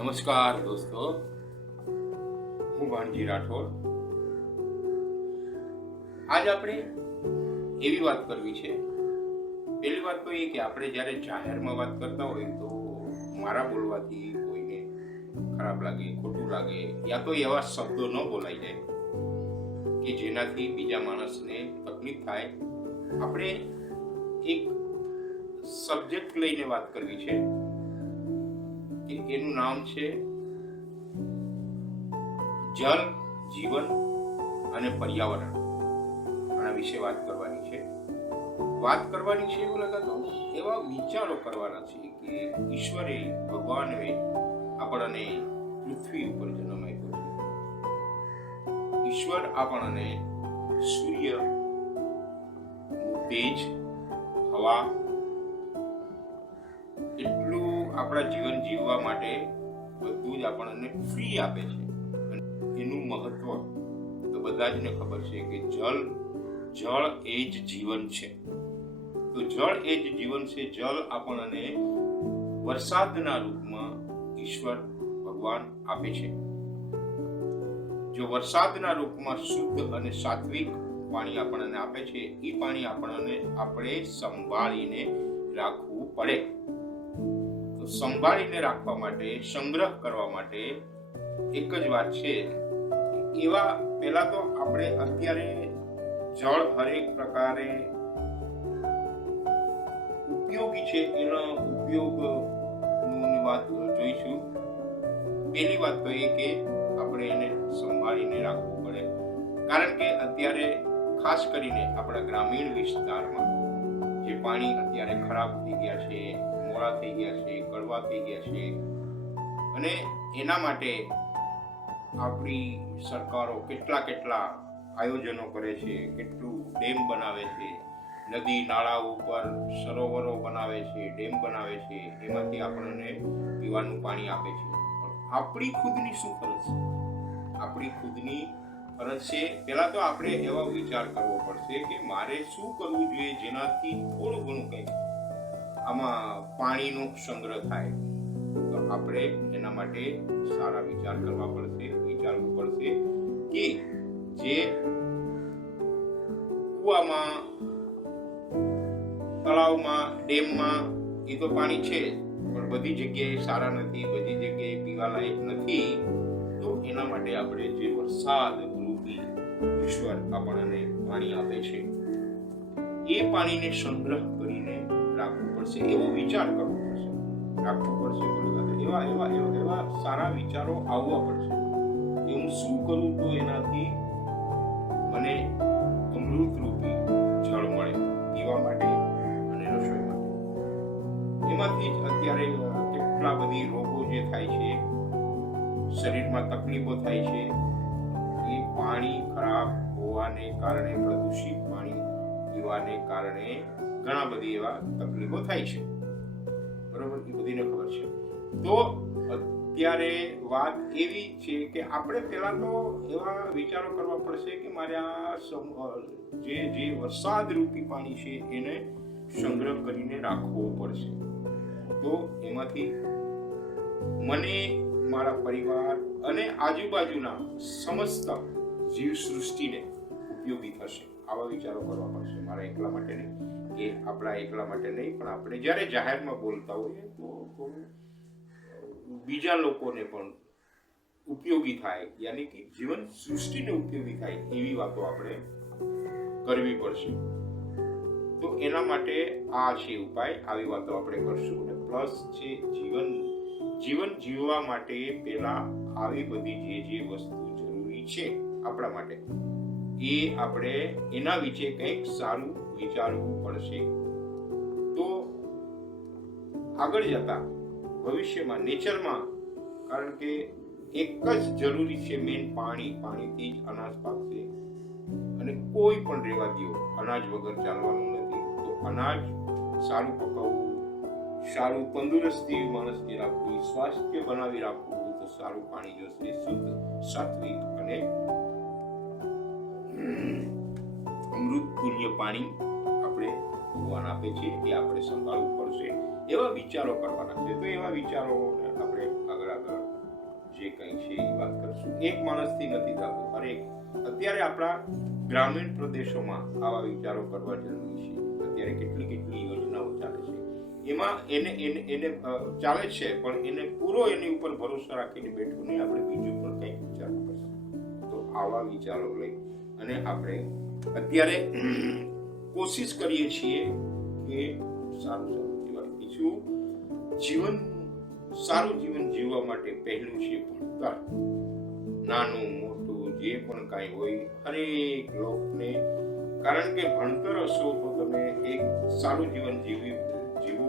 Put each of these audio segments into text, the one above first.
નમસ્કાર દોસ્તો, હું ભાણજી રાઠોડ. આજ આપણે એવી વાત કરવી છે. પહેલી વાત તો એ કે આપણે જ્યારે જાહેરમાં વાત કરતા હોય તો મારા બોલવાથી કોઈને ખરાબ લાગે, ખોટું લાગે, યા તો એવા શબ્દો ન બોલાઈ જાય કે જેનાથી બીજા માણસને તકલીફ થાય. આપણે એક સબ્જેક્ટ લઈને વાત કરવી છે. એનું નામ છે જલ, જીવન અને પર્યાવરણ. આના વિશે વાત કરવાની છે. વાત કરવાની છે એવું લગાતો એવા વિચારો કરવાના છે કે ઈશ્વરે, ભગવાને આપણને પૃથ્વી ઉપર જન્મ આપ્યો છે. ઈશ્વર આપણને સૂર્ય, તેજ, હવા, એટલું આપણા જીવન જીવવા માટે બધું જ આપણને ફ્રી આપે છે. એનું મહત્વ તો બધા જને ખબર છે કે જળ એ જ જીવન છે. તો જળ એ જ જીવન છે. જળ આપણને વરસાદના રૂપમાં ઈશ્વર ભગવાન આપે છે. જો વરસાદના રૂપમાં શુદ્ધ અને સાત્વિક પાણી આપણને આપે છે, એ પાણી આપણે સંભાળીને રાખવું પડે. તો સંભાળીને રાખવા માટે, સંગ્રહ કરવા માટે એક જ વાત છે. એવા પહેલા તો આપણે અત્યારે જળ હરેક પ્રકારે ઉપયોગી છે, એના ઉપયોગની વાત જોઈશું. પહેલી વાત તો એ કે આપણે એને સંભાળીને રાખવું પડે. કારણ કે અત્યારે ખાસ કરીને આપણા ગ્રામીણ વિસ્તારમાં જે પાણી અત્યારે ખરાબ થઈ ગયા છે, મોડા થઈ ગયા છે, કડવા થઈ ગયા છે, અને એના માટે આપણી સરકારો કેટલા આયોજનો કરે છે, કેટલું ડેમ બનાવે છે, નદી નાળા ઉપર સરોવરો બનાવે છે, ડેમ બનાવે છે, એમાંથી આપણને પીવાનું પાણી આપે છે. પણ આપણી ખુદની શું ફરજ છે? આપણી ખુદની ફરજ છે પહેલા તો આપણે એવા વિચાર કરવો પડશે કે મારે શું કરવું જોઈએ જેનાથી થોડું ઘણું કંઈક આમાં પાણીનો સંગ્રહ થાય. તો આપણે એના માટે સારા વિચાર કરવા પડશે, વિચારવું પડશે કે જે કુવામાં, તળાવમાં, ડેમમાં એ તો પાણી છે પણ બધી જગ્યાએ સારા નથી, બધી જગ્યાએ પીવા લાયક નથી. તો એના માટે આપણે જે વરસાદ રૂપી ઈશ્વર આપણને પાણી આપે છે, એ પાણીને સંગ્રહ કરીને રાખવું પડશે. એવો વિચાર કરવો પડશે, રાખવું પડશે. એવા સારા વિચારો આવવા પડશે કે હું શું કરું તો એનાથી મને અમૃત રૂપી જળ મળે પીવા માટે અને રસોઈ માટે. એમાંથી જ અત્યારે કેટલા બધી રોગો જે થાય છે, શરીરમાં તકલીફો થાય છે, એ પાણી ખરાબ હોવાને કારણે, પ્રદૂષિત પાણી પીવાને કારણે ઘણા બધી એવા તકલીફો થાય છે. બરોબર, એ બધીને ખબર છે. તો અત્યારે વાત એવી છે કે આપણે પહેલા તો એવા વિચારો કરવા પડશે કે મારે આ જે વરસાદ રૂપી પાણી છે એને સંગ્રહ કરીને રાખવો પડશે. તો એમાંથી મને, મારા પરિવાર અને આજુબાજુના સમસ્ત જીવ સૃષ્ટિને ઉપયોગી થશે. આવા વિચારો કરવા પડશે. મારા એકલા માટે નહીં, કે આપણા એકલા માટે નહીં, પણ આપણે જ્યારે જાહેરમાં બોલતા હોઈએ તો બીજા લોકોને પણ ઉપયોગી થાય, યાની કે જીવન સૃષ્ટિને ઉપયોગી થાય એવી વાતો આપણે કરવી પડશે. તો એના માટે આ છે ઉપાય. આવી વાતો આપણે કરશું. અને પ્લસ છે જીવન જીવવા માટે પહેલા આવી બધી જે વસ્તુ જરૂરી છે આપણા માટે, એ આપણે એના વિશે કંઈક સારું વિચારવું પડશે. તો આગળ જતા ભવિષ્યમાં નેચરમાં, કારણ કે એક જ જરૂરી છે મેન પાણી. પાણીથી જ અનાજ પાકશે અને કોઈ પણ રહેવા દો, અનાજ વગર ચાલવાનું નથી. તો અનાજ સારું પકાવવું, સારું તંદુરસ્તી માણસને રાખવી, સ્વાસ્થ્ય બનાવી રાખવું, તો સારું પાણી જોશે, શુદ્ધ, સાત્વિક અને અમૃત તુલ્ય પાણી આપણે ભગવાન આપે છે, એ આપણે સંભાળવું પડશે. એવા વિચારો કરવાના છે. તો એવા વિચારો આપણે આગળ જે કંઈ છે એ વાત કરશું. એક માણસથી નથી થતું, અત્યારે આપણા ગ્રામીણ પ્રદેશોમાં આવા વિચારો કરવા જરૂરી છે. અત્યારે કેટલી યોજનાઓ ચાલે છે, એમાં એને ચાલે છે, પણ એને પૂરો એની ઉપર ભરોસો રાખીને બેઠું નહીં, આપણે બીજું પણ કંઈક વિચારવું પડશે. તો આવા વિચારો લઈ અને આપણે અત્યારે કોશિશ કરીએ છીએ કે સારું જીવન જીવવા માટે પહેલું છે ભણતર. નાનું મોટું જે પણ કાંઈ હોય હરેક લોકને, કારણ કે ભણતર હશો તો તમે એક સારું જીવન જીવવું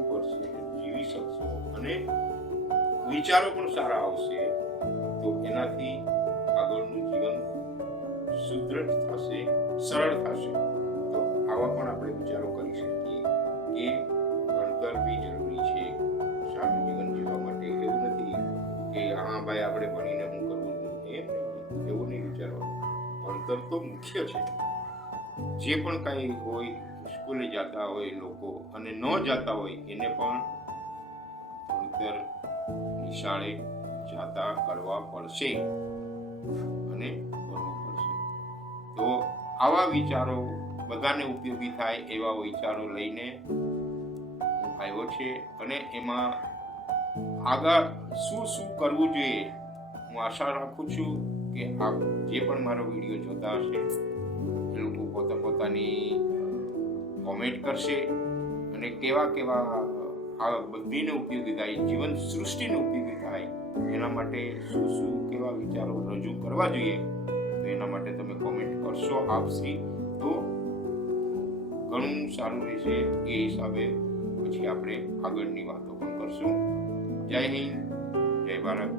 પડશે, જીવી શકશો અને વિચારો પણ સારા આવશે. તો એનાથી આગળનું જીવન સુદૃઢ થશે, સરળ થશે. તો આવા પણ આપણે વિચારો કરી શકીએ કે ભણતર બી જરૂરી છે સારું જીવન જીવવા માટે. એવું નથી કે હા ભાઈ આપણે ભણીને શું કરવું, એવું નહીં વિચારવાનું. ભણતર તો મુખ્ય છે. જે પણ કાંઈ હોય, સ્કૂલે જતા હોય લોકો અને ન જતા હોય એને પણ ભણતર નિશાળે જતા કરવા પડશે અને ભણવું પડશે. તો આવા વિચારો બધાને ઉપયોગી થાય એવા વિચારો લઈને હું આવ્યો છે અને એમાં આગળ શું કરવું જોઈએ. હું આશા રાખું છું કે આપ જે પણ મારો વિડીયો જોતા હશે એ લોકો પોતાની કોમેન્ટ કરશે અને કેવા આ બધીને ઉપયોગી થાય, જીવન સૃષ્ટિને ઉપયોગી થાય એના માટે શું કેવા વિચારો રજૂ કરવા જોઈએ, તો એના માટે તમે કોમેન્ટ કરશો આપશી તો ઘણું સારું રહેશે. એ હિસાબે પછી આપણે આગળની વાતો પણ કરશું. જય હિન્દ, જય ભારત.